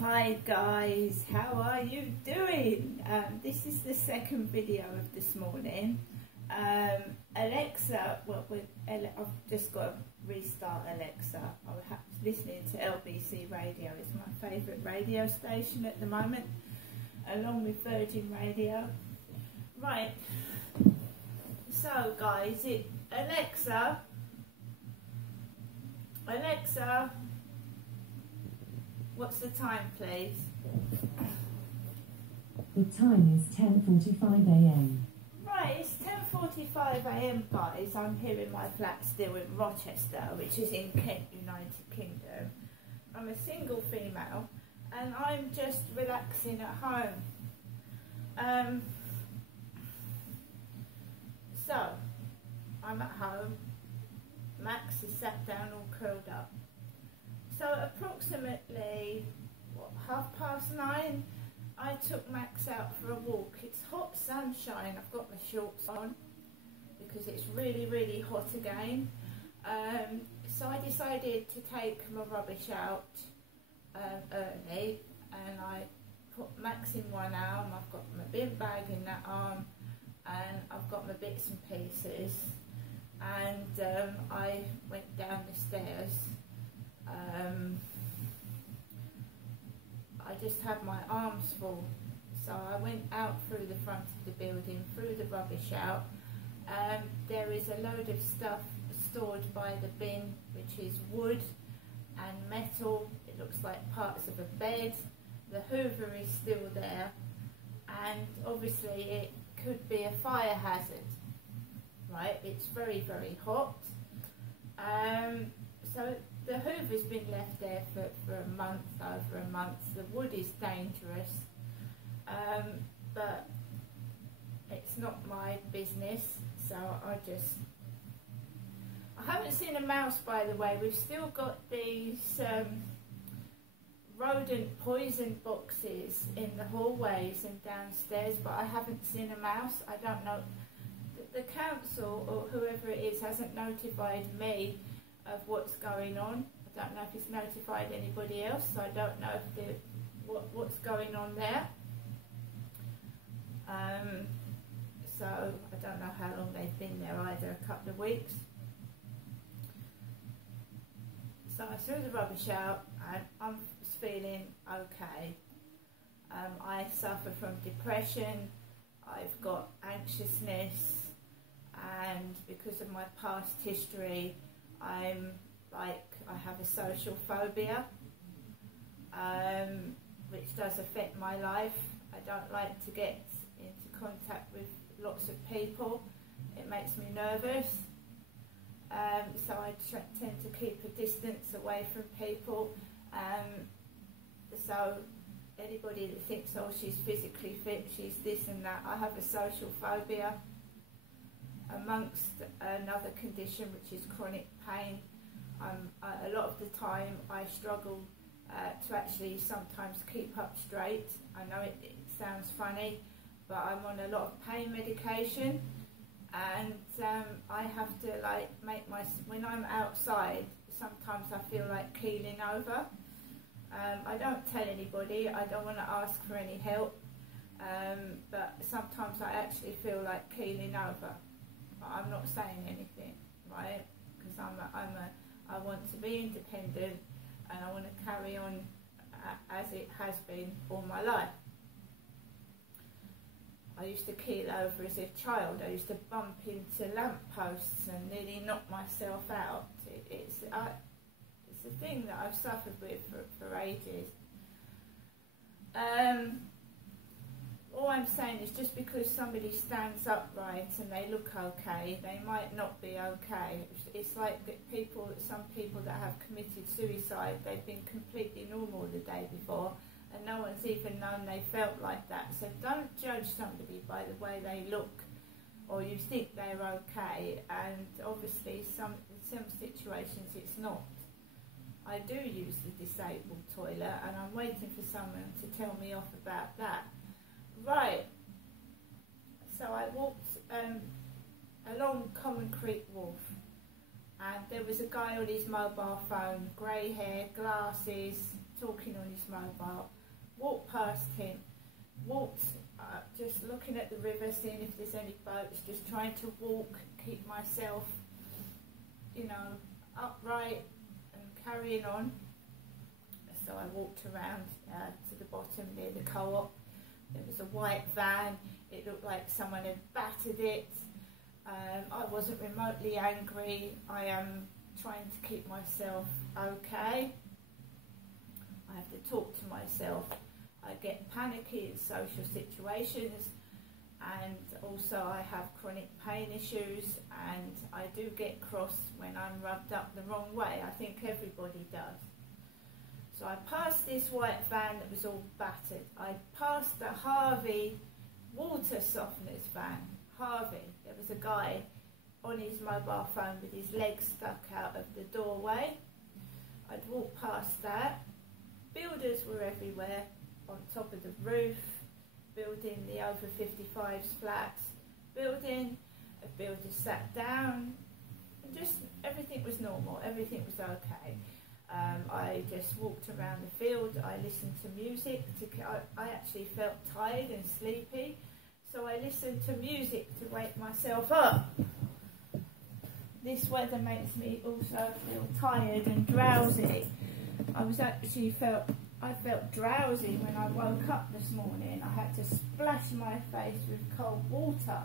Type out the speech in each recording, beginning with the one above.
Hi guys, how are you doing? This is the second video of this morning. Alexa, I've just got to restart Alexa. I was listening to LBC Radio. It's my favourite radio station at the moment, along with Virgin Radio. Right, so guys, Alexa, what's the time, please? The time is 10:45 a.m. Right, it's 10:45 a.m, guys. I'm here in my flat still in Rochester, which is in Kent, United Kingdom. I'm a single female and I'm just relaxing at home. So, I'm at home. Max is sat down all curled up. So approximately, 9:30, I took Max out for a walk. It's hot sunshine. I've got my shorts on because it's really, really hot again. So I decided to take my rubbish out early, and I put Max in one arm, I've got my bin bag in that arm, and I've got my bits and pieces. And I went down the stairs. I just had my arms full, so I went out through the front of the building, threw the rubbish out. There is a load of stuff stored by the bin, which is wood and metal. It looks like parts of a bed. The Hoover is still there, and obviously it could be a fire hazard. Right, it's very, very hot. So the Hoover's been left there for a month, over a month. The wood is dangerous, but it's not my business, so I haven't seen a mouse, by the way. We've still got these rodent poison boxes in the hallways and downstairs, but I haven't seen a mouse. I don't know. The council or whoever it is hasn't notified me of what's going on. I don't know if it's notified anybody else, so I don't know if what's going on there. So I don't know how long they've been there either, a couple of weeks. So I threw the rubbish out and I'm feeling okay. I suffer from depression, I've got anxiousness, and because of my past history, I have a social phobia, which does affect my life. I don't like to get into contact with lots of people. It makes me nervous. So I tend to keep a distance away from people. So anybody that thinks, oh, she's physically fit, she's this and that, I have a social phobia, amongst another condition, which is chronic pain. A lot of the time I struggle to actually sometimes keep up straight. I know it sounds funny, but I'm on a lot of pain medication, and I have to when I'm outside, sometimes I feel like keeling over. I don't tell anybody, I don't want to ask for any help, but sometimes I actually feel like keeling over. I'm not saying anything, right? Because I want to be independent, and I want to carry on as it has been all my life. I used to keel over as a child. I used to bump into lampposts and nearly knock myself out. It's a thing that I've suffered with for ages. All I'm saying is, just because somebody stands upright and they look okay, they might not be okay. It's like some people that have committed suicide, they've been completely normal the day before, and no one's even known they felt like that. So don't judge somebody by the way they look, or you think they're okay, and obviously in some situations it's not. I do use the disabled toilet, and I'm waiting for someone to tell me off about that. Right, so I walked along Common Creek Wharf, and there was a guy on his mobile phone, grey hair, glasses, talking on his mobile, walked past him, walked just looking at the river, seeing if there's any boats, just trying to walk, keep myself, you know, upright and carrying on. So I walked around to the bottom near the co-op. There was a white van. It looked like someone had battered it. I wasn't remotely angry. I am trying to keep myself okay. I have to talk to myself. I get panicky in social situations, and also I have chronic pain issues, and I do get cross when I'm rubbed up the wrong way. I think everybody does. So I passed this white van that was all battered. I passed the Harvey water softeners van. Harvey. There was a guy on his mobile phone with his legs stuck out of the doorway. I'd walked past that. Builders were everywhere, on top of the roof, building the over 55s flats, building. A builder sat down, and just everything was normal, everything was okay. I just walked around the field. I listened to music. I actually felt tired and sleepy, so I listened to music to wake myself up. This weather makes me also feel tired and drowsy. I felt drowsy when I woke up this morning. I had to splash my face with cold water.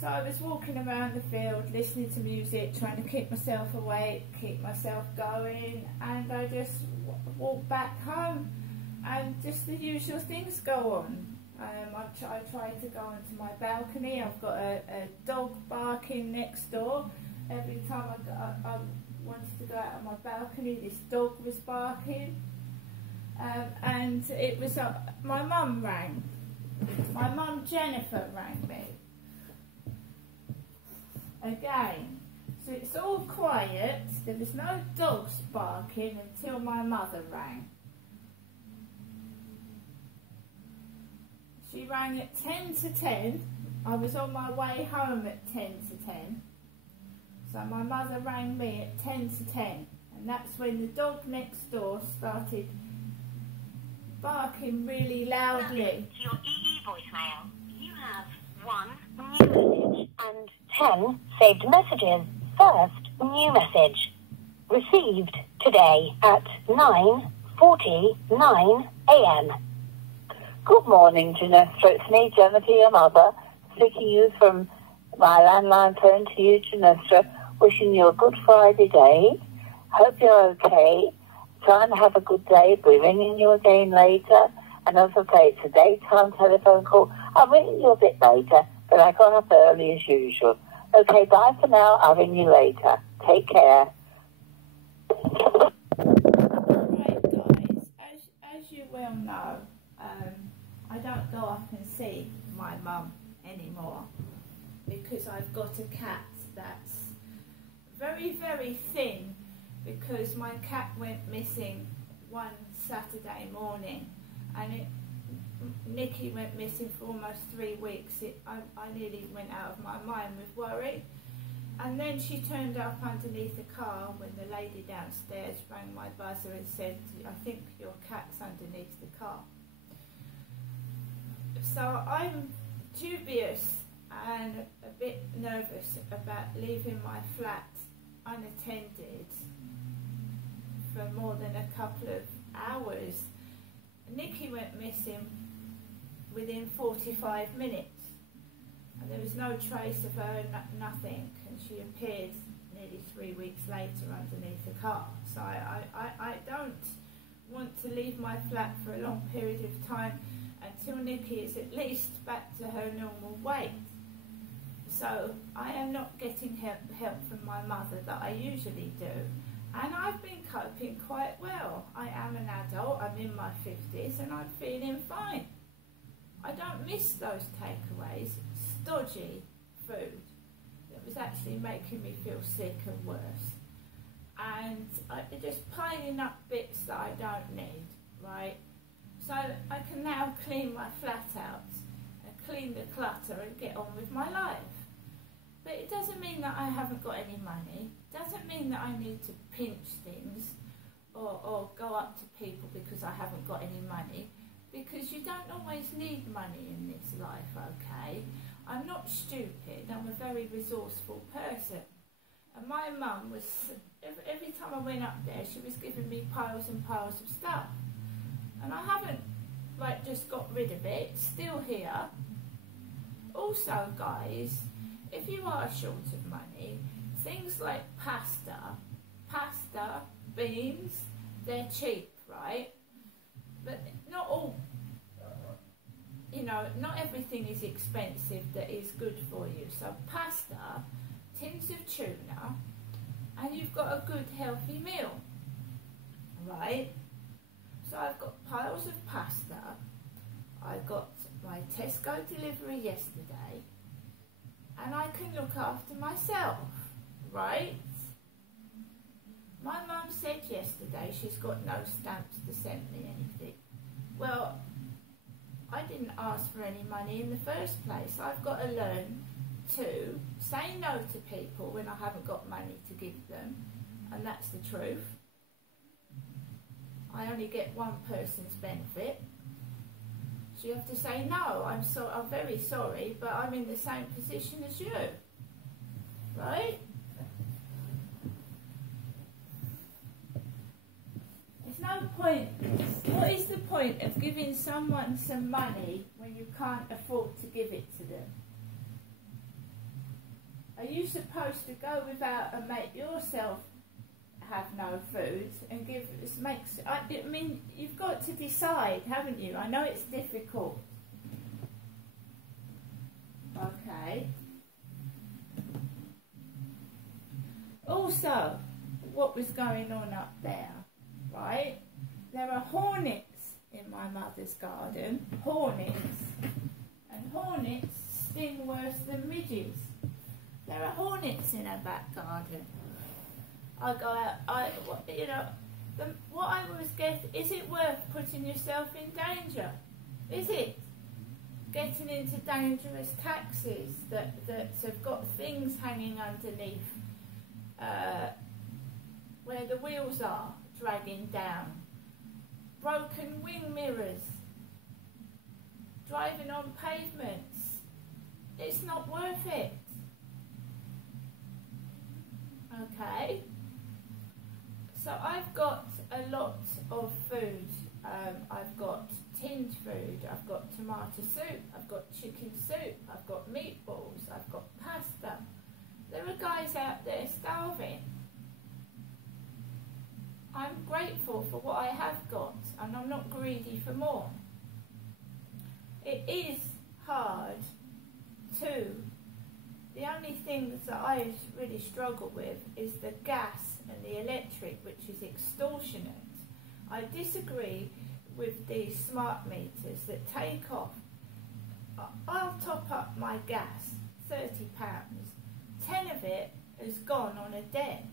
So I was walking around the field, listening to music, trying to keep myself awake, keep myself going, and I just walked back home, and just the usual things go on. I tried to go onto my balcony. I've got a dog barking next door. Every time I wanted to go out on my balcony, this dog was barking. And it was, my mum rang. My mum Jennifer rang me. Again. So it's all quiet. There was no dogs barking until my mother rang. She rang at 10 to 10. I was on my way home at 10 to 10. So my mother rang me at 10 to 10. And that's when the dog next door started barking really loudly. To your EE voicemail, you have 1 new message and 10 saved messages. First new message. Received today at 9:49 a.m. Good morning, Janessa. It's me, Jennifer, your mother, speaking you from my landline phone to you, Janessa, wishing you a good Friday day. Hope you're okay. Try and have a good day. We're ringing you again later. And as I say, it's a daytime telephone call. I'll ring you a bit later, but I got up early as usual. Okay, bye for now. I'll ring you later. Take care. Right, guys, as you well know, I don't go up and see my mum anymore because I've got a cat that's very, very thin, because my cat went missing one Saturday morning, and Nikki went missing for almost 3 weeks. I nearly went out of my mind with worry. And then she turned up underneath the car when the lady downstairs rang my buzzer and said, I think your cat's underneath the car. So I'm dubious and a bit nervous about leaving my flat unattended for more than a couple of hours. Nikki went missing within 45 minutes, and there was no trace of her, nothing, and she appeared nearly 3 weeks later underneath the car. So I don't want to leave my flat for a long period of time until Nikki is at least back to her normal weight. So I am not getting help from my mother that I usually do, and I've been coping quite well. I am an adult, I'm in my 50s, and I'm feeling fine. I don't miss those takeaways, stodgy food that was actually making me feel sick and worse. And they're just piling up bits that I don't need, right? So I can now clean my flat out and clean the clutter and get on with my life. But it doesn't mean that I haven't got any money. It doesn't mean that I need to pinch things or go up to people because I haven't got any money, because you don't always need money in this life, okay? I'm not stupid, I'm a very resourceful person. And my mum was, every time I went up there, she was giving me piles and piles of stuff. And I haven't, like, just got rid of it, it's still here. Also, guys, if you are short of money, things like pasta, beans, they're cheap, right? But not all, you know, not everything is expensive that is good for you. So pasta, tins of tuna, and you've got a good healthy meal, right? So I've got piles of pasta, I got my Tesco delivery yesterday, and I can look after myself, right? My mum said yesterday she's got no stamps to send me anything. Well, I didn't ask for any money in the first place. I've got to learn to say no to people when I haven't got money to give them, and that's the truth. I only get one person's benefit. So you have to say, no, I'm very sorry, but I'm in the same position as you, right? There's no point. What is the point of giving someone some money when you can't afford to give it to them? Are you supposed to go without and make yourself have no food and give? I mean, you've got to decide, haven't you? I know it's difficult. Okay. Also, what was going on up there, right? There are hornets in my mother's garden. Hornets. And hornets sting worse than midges. There are hornets in her back garden. I go out, you know, what I was getting, is it worth putting yourself in danger? Is it? Getting into dangerous taxis that have got things hanging underneath where the wheels are dragging down. Broken wing mirrors. Driving on pavements. It's not worth it. Okay? So I've got a lot of food. I've got tinned food, I've got tomato soup, I've got chicken soup, I've got meatballs, I've got pasta. There are guys out there starving. I'm grateful for what I have got, and I'm not greedy for more. It is hard too. The only things that I really struggle with is the gas and the electric, which is extortionate. I disagree with these smart meters that take off. I'll top up my gas, £30. 10 of it has gone on a debt.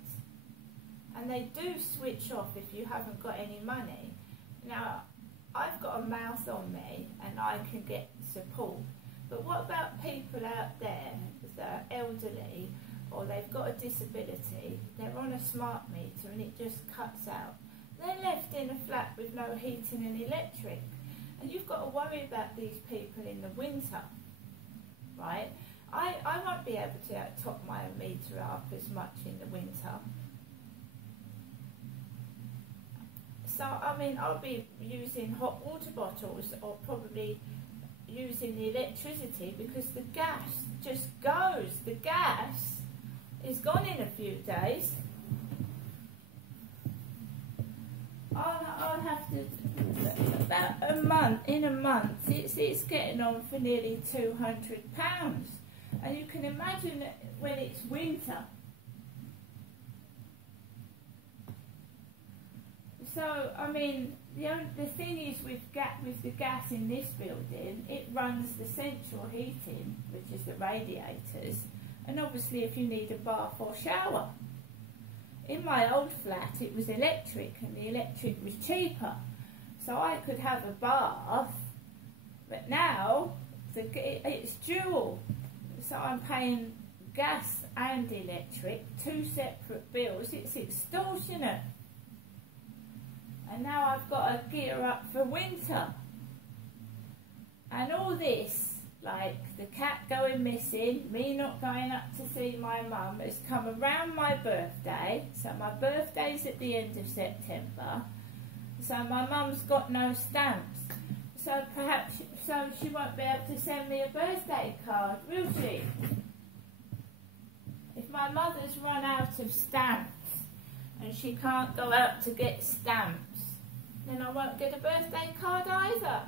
And they do switch off if you haven't got any money. Now, I've got a mouth on me and I can get support. But what about people out there that are elderly or they've got a disability, they're on a smart meter and it just cuts out. They're left in a flat with no heating and electric. And you've got to worry about these people in the winter, right? I won't be able to top my meter up as much in the winter. So, I mean, I'll be using hot water bottles or probably using the electricity because the gas just goes. The gas is gone in a few days. I'll have to, about a month, in a month, it's getting on for nearly £200. And you can imagine when it's winter. So, I mean, the thing is with the gas in this building, it runs the central heating, which is the radiators, and obviously if you need a bath or shower. In my old flat, it was electric, and the electric was cheaper, so I could have a bath, but now it's dual, so I'm paying gas and electric, two separate bills. It's extortionate. And now I've got to gear up for winter. And all this, like the cat going missing, me not going up to see my mum, has come around my birthday. So my birthday's at the end of September. So my mum's got no stamps. So perhaps she won't be able to send me a birthday card, will she? If my mother's run out of stamps and she can't go out to get stamps, then I won't get a birthday card either.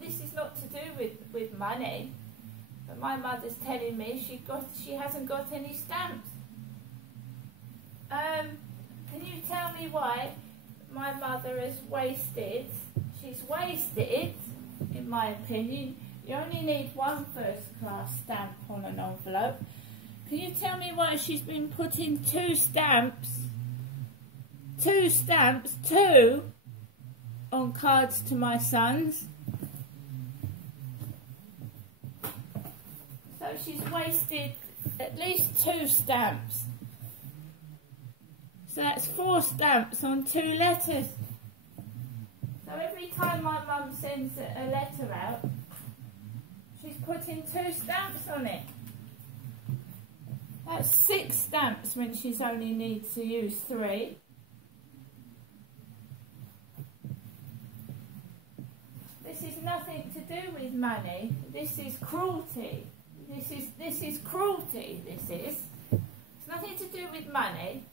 This is not to do with money, but my mother's telling me she hasn't got any stamps. Can you tell me why my mother has wasted? She's wasted, in my opinion. You only need one first-class stamp on an envelope. Can you tell me why she's been putting two stamps on cards to my sons? So she's wasted at least 2 stamps. So that's 4 stamps on 2 letters. So every time my mum sends a letter out, she's putting 2 stamps on it. That's 6 stamps when she's only needs to use 3. This is nothing to do with money. This is cruelty. This is cruelty, this is. It's nothing to do with money.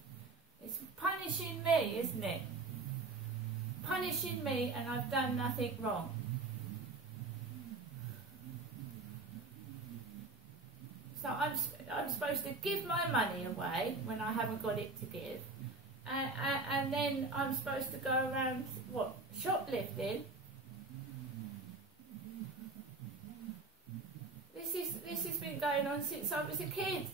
It's punishing me, isn't it? Punishing me, and I've done nothing wrong. So I'm supposed to give my money away when I haven't got it to give. And then I'm supposed to go around, what, shoplifting? This has been going on since I was a kid.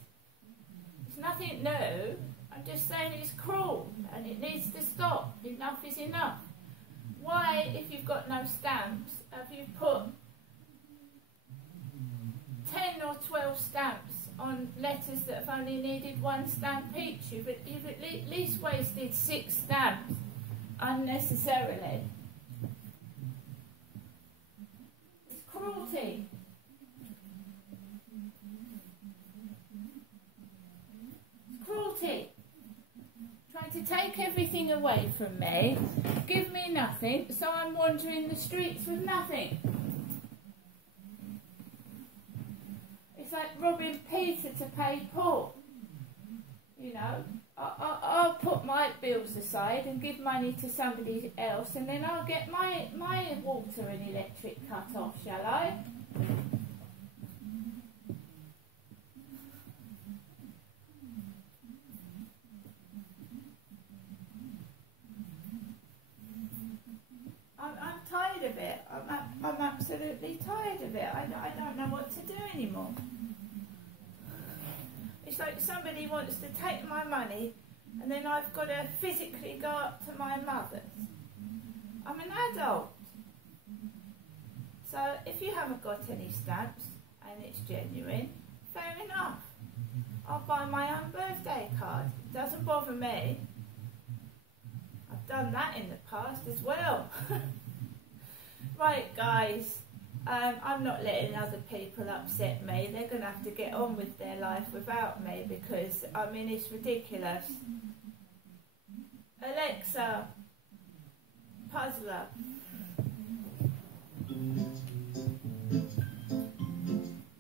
It's nothing new. I'm just saying it's cruel and it needs to stop. Enough is enough. Why, if you've got no stamps, have you put 10 or 12 stamps on letters that have only needed 1 stamp each? You've at least wasted 6 stamps unnecessarily. It's cruelty. Cruelty. Trying to take everything away from me, give me nothing, so I'm wandering the streets with nothing. It's like robbing Peter to pay Paul. You know, I'll put my bills aside and give money to somebody else, and then I'll get my water and electric cut off, shall I? I'm tired of it. I'm absolutely tired of it. I don't know what to do anymore. It's like somebody wants to take my money and then I've got to physically go up to my mother's. I'm an adult. So if you haven't got any stamps and it's genuine, fair enough. I'll buy my own birthday card. It doesn't bother me. I've done that in the past as well. Right, guys, I'm not letting other people upset me. They're going to have to get on with their life without me because, I mean, it's ridiculous. Alexa, puzzler.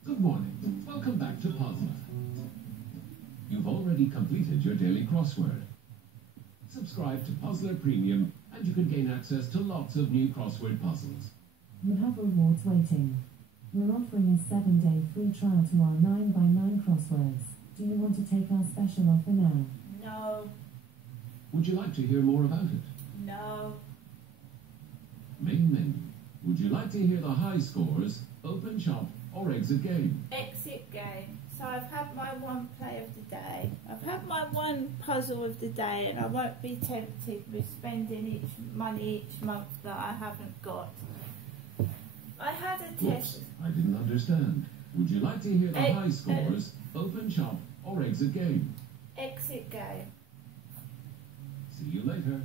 Good morning. Welcome back to Puzzler. You've already completed your daily crossword. Subscribe to Puzzler Premium and you can gain access to lots of new crossword puzzles. You have rewards waiting. We're offering a 7-day free trial to our 9x9 crosswords. Do you want to take our special offer now? No. Would you like to hear more about it? No. Main menu. Would you like to hear the high scores, open shop, or exit game? Exit game. So I've had my one play of the day. I've had my one puzzle of the day, and I won't be tempted with spending money each month that I haven't got. I had a test. Whoops, I didn't understand. Would you like to hear the high scores, open shop, or exit game? Exit game. See you later.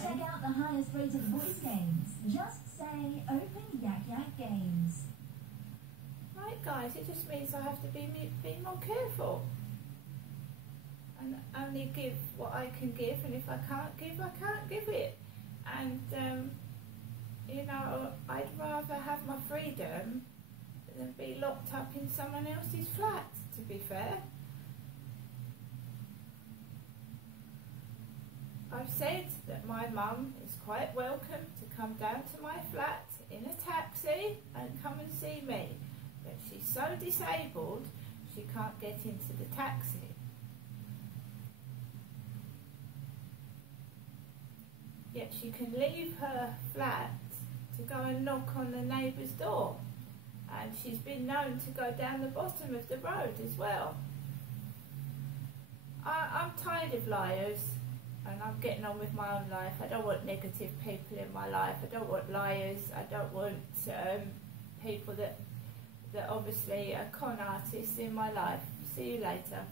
Check out the highest rated voice games. Just say Open Yak Yak Games. Right guys, it just means I have to be more careful. And only give what I can give, and if I can't give, I can't give it. And you know, I'd rather have my freedom than be locked up in someone else's flat, to be fair. I've said that my mum is quite welcome to come down to my flat in a taxi and come and see me, but she's so disabled she can't get into the taxi. Yet she can leave her flat to go and knock on the neighbour's door, and she's been known to go down the bottom of the road as well. I'm tired of liars, and I'm getting on with my own life. I don't want negative people in my life. I don't want liars. I don't want people that obviously are con artists in my life. See you later.